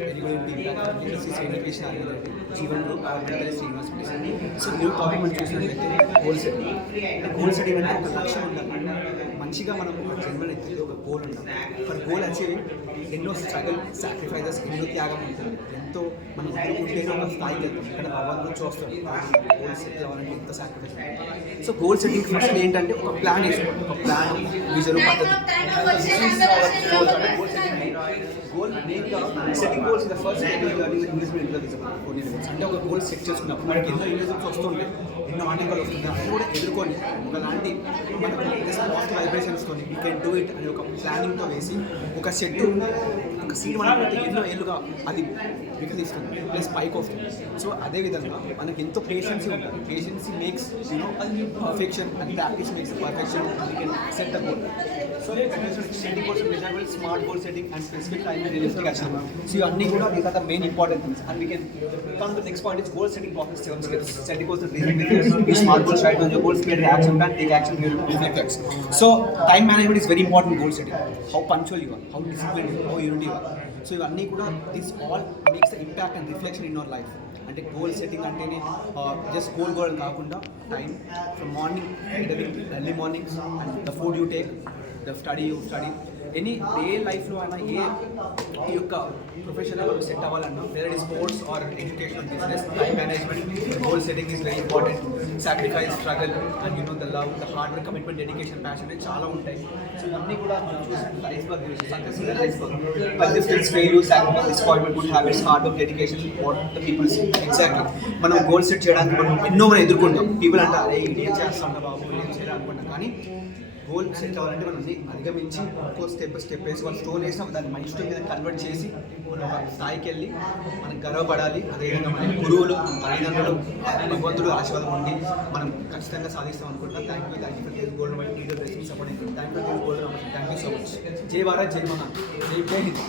Very good impact this is education organization Jeevan group or mental Srinivas medicine. So ఈ topic మనం చూసినట్లయితే goal setting. Goal setting అంటే ఒక లక్ష్యం ఉండాలి. మంచిగా మనం ఒక జన్మని ఎత్తితే ఒక గోల్ ఉండాలి. ఫర్ గోల్ అచీవింగ్ ఎన్నో స్ట్రగుల్ సాక్రిఫైజెస్ ఎన్నో త్యాగం ఉంటుంది. ఎంతో మనం ఉంటేనే ఒక స్థాయికి వెళ్తాం. ఇక్కడ భగవంతుడు చూస్తాం గోల్ సెట్ అవ్వాలంటే ఎంత sacrifice. So goal setting first ఏంటంటే ఒక ప్లాన్ వేసుకోండి. ఒక ప్లాన్ విజన్ పద్ధతి. గోల్ మెయిన్గా setting goals the first investment అంటే ఒక గోల్ సెట్ చేసుకున్నప్పుడు మనకి ఎన్నో ఇన్వెస్ట్మెంట్స్ వస్తుంటాయి, ఎన్నో ఆటంకాలు వస్తున్నాయి. అవి కూడా ఎదుర్కొని ఒకలాంటి మనకు పాజిటివ్ వైబ్రేషన్స్తో వీ కెన్ డూ ఇట్ అనే ఒక ప్లానింగ్తో వేసి ఒక సెట్ ఒక సీడ్ మనం ఎన్నో ఏళ్ళుగా అది వికసిస్తుంది ప్లస్ పైకి వస్తుంది. సో అదేవిధంగా మనకి ఎంతో పేషెన్సీ ఉంటుంది. Patience makes perfection and practice makes perfection. We can set the goal. So setting goals measurable smart goal setting and specific time and realistic action. So ఇవన్నీ కూడా these are the main important things. And we can come to next point is goal setting process 7 steps. Setting goals is realistic. Smart goals, right on your goals, create action plan, take action, reflect. So time management is very important in goal setting. How punctual you are, how disciplined you are, how unity you are. So ఇవన్నీ కూడా this all makes the impact and reflection in your life. అంటే goal setting అంటేనే just goal కాకుండా time from morning early mornings and the food you take, the study you study, any ఏ లైఫ్లో అయినా ఈ యొక్క ప్రొఫెషనల్ మనం సెట్ అవ్వాలన్నా వేరే sports or education business time management goal setting is very important. Sacrifice struggle and the love the hard work commitment dedication passion చాలా ఉంటాయి. సో ఇవన్నీ కూడా మనం చూసిన iceberg success is iceberg. Persistence, failure, sacrifice, disappointment, good habits, hard work, dedication, what the peoples exactly. మనం goal set చేయడానికి మనం ఎన్నో మనం ఎదుర్కొంటాం. పీపుల్ అంటే అరే ఏం చేస్తాం బాబు ఏం చేయాలనుకుంటాం. కానీ గోల్ సెట్ అవ్వాలంటే మనం అధిగమించి ఒక్కో స్టెప్ వేసి వాళ్ళు స్టోన్ వేసి దాన్ని మైల్ స్టోన్ మీద కన్వర్ట్ చేసి మనం ఒక స్థాయికి వెళ్ళి మనం గర్వపడాలి. అదేవిధంగా మన గురువులు, తల్లిదండ్రులు, భగవంతుడు ఆశీర్వాదం ఉండి మనం ఖచ్చితంగా సాధిస్తాం అనుకుంటున్నాం. Thank you for this gold my teacher support. Thank you so much. జై భారత్, జై మహా, జై హింద్.